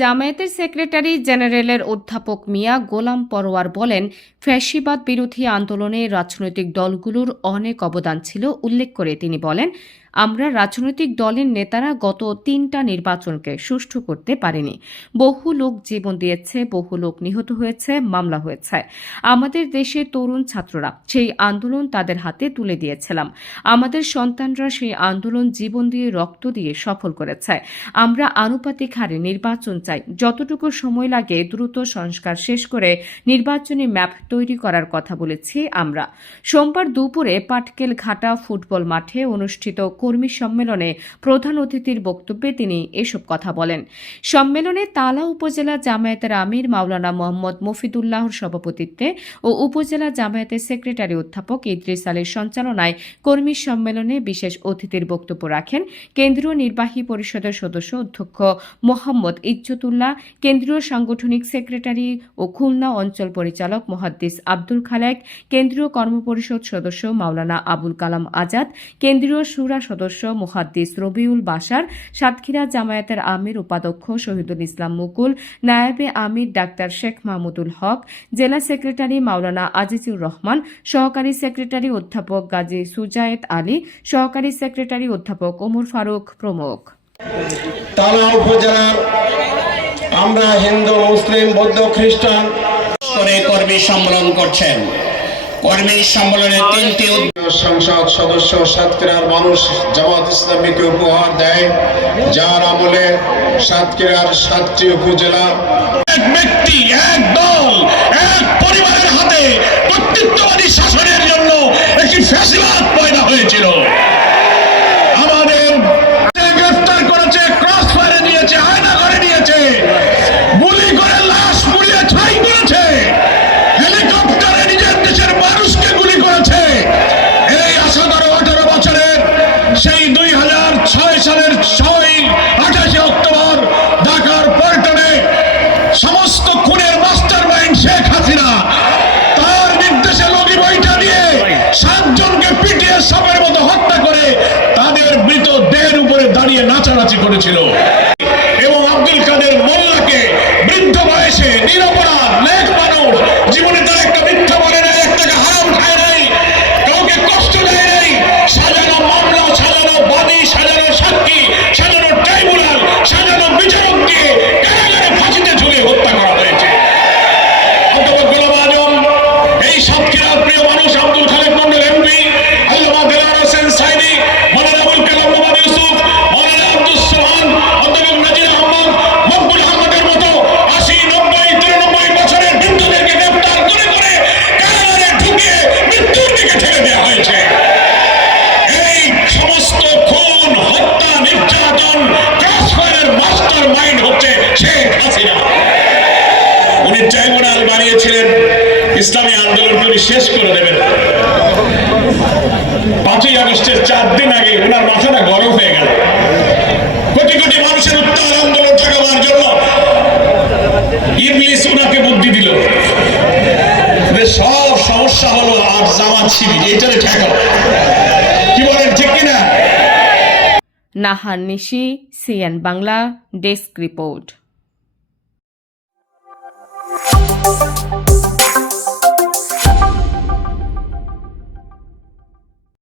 জামায়াতের সেক্রেটারি জেনারেলের অধ্যাপক মিয়া গোলাম পরোয়ার বলেন, ফ্যাসিবাদ বিরোধী আন্দোলনে রাজনৈতিক দলগুলোর অনেক অবদান ছিল, উল্লেখ করে তিনি বলেন আমরা রাজনৈতিক দলের নেতারা গত তিনটা নির্বাচনকে সুষ্ঠু করতে পারিনি। বহু লোক জীবন দিয়েছে, বহু লোক নিহত হয়েছে, মামলা হয়েছে। আমাদের দেশের তরুণ ছাত্ররা সেই আন্দোলন তাদের হাতে তুলে দিয়েছিলাম। আমাদের সন্তানরা সেই আন্দোলন জীবন দিয়ে রক্ত দিয়ে সফল করেছে। আমরা আনুপাতিক হারে নির্বাচন চাই। যতটুকু সময় লাগে দ্রুত সংস্কার শেষ করে নির্বাচনী ম্যাপ তৈরি করার কথা বলেছি আমরা। সোমবার দুপুরে পাটকেল ঘাটা ফুটবল মাঠে অনুষ্ঠিত কর্মী সম্মেলনে প্রধান অতিথির বক্তব্যে তিনি এসব কথা বলেন। সম্মেলনে তালা উপজেলা জামায়াতের আমির মাওলানা মোহাম্মদ মফিদুল্লাহর সভাপতিত্বে ও উপজেলা জামায়াতের সেক্রেটারি অধ্যাপক ইদ্রিস আলীর সঞ্চালনায় কর্মী সম্মেলনে বিশেষ অতিথির বক্তব্য রাখেন কেন্দ্রীয় নির্বাহী পরিষদের সদস্য অধ্যক্ষ মোহাম্মদ ইজ্জতুল্লাহ, কেন্দ্রীয় সাংগঠনিক সেক্রেটারি ও খুলনা অঞ্চল পরিচালক মহাদ্দিস আব্দুল খালেক, কেন্দ্রীয় কর্মপরিষদ সদস্য মাওলানা আবুল কালাম আজাদ, কেন্দ্রীয় সুরা সদস্য মুহাদ্দিস রবিউল বাসার সাতক্ষীরা জামায়াতের আমির উপাধ্যক্ষ শহীদুল ইসলাম মুকুল নায়েবে আমির ডাক্তার শেখ মাহমুদুল হক জেলা সেক্রেটারি মাওলানা আজিজুর রহমান সহকারী সেক্রেটারি অধ্যাপক গাজী সুজায়েত আলী সহকারী সেক্রেটারি অধ্যাপক ওমর ফারুক প্রমুখ। তালা উপজেলার আমরা হিন্দু মুসলিম বৌদ্ধ খ্রিস্টান করে কর্মী সম্মেলন করছেন। কর্মী সম্মেলনে তিনটি সংসদ সদস্য সাতক্ষীরার মানুষ জামাত ইসলামীকে উপহার দেয়, যার আমলে সাতক্ষীরার সাতটি উপজেলা এক ব্যক্তি, এক দল নাচানাচি করেছিল। উনি ট্রাইব্যুনাল বানিয়েছিলেন। ইসলামী আন্দোলনকে উনি শেষ করে দেবেন। পাঁচই আগস্টের চার দিন আগে ওনার মাথাটা গরম হয়ে গেল। কোটি কোটি মানুষের উত্তাল আন্দোলন ঠেকাবার জন্য ইংলিশ ওনাকে বুদ্ধি দিল। সব সমস্যা হলো আর জামাত শিবির এটারে ঠেকাও। কি বলেন, ঠিক কিনা? Nahar Nishi, CN Bangla, desk report.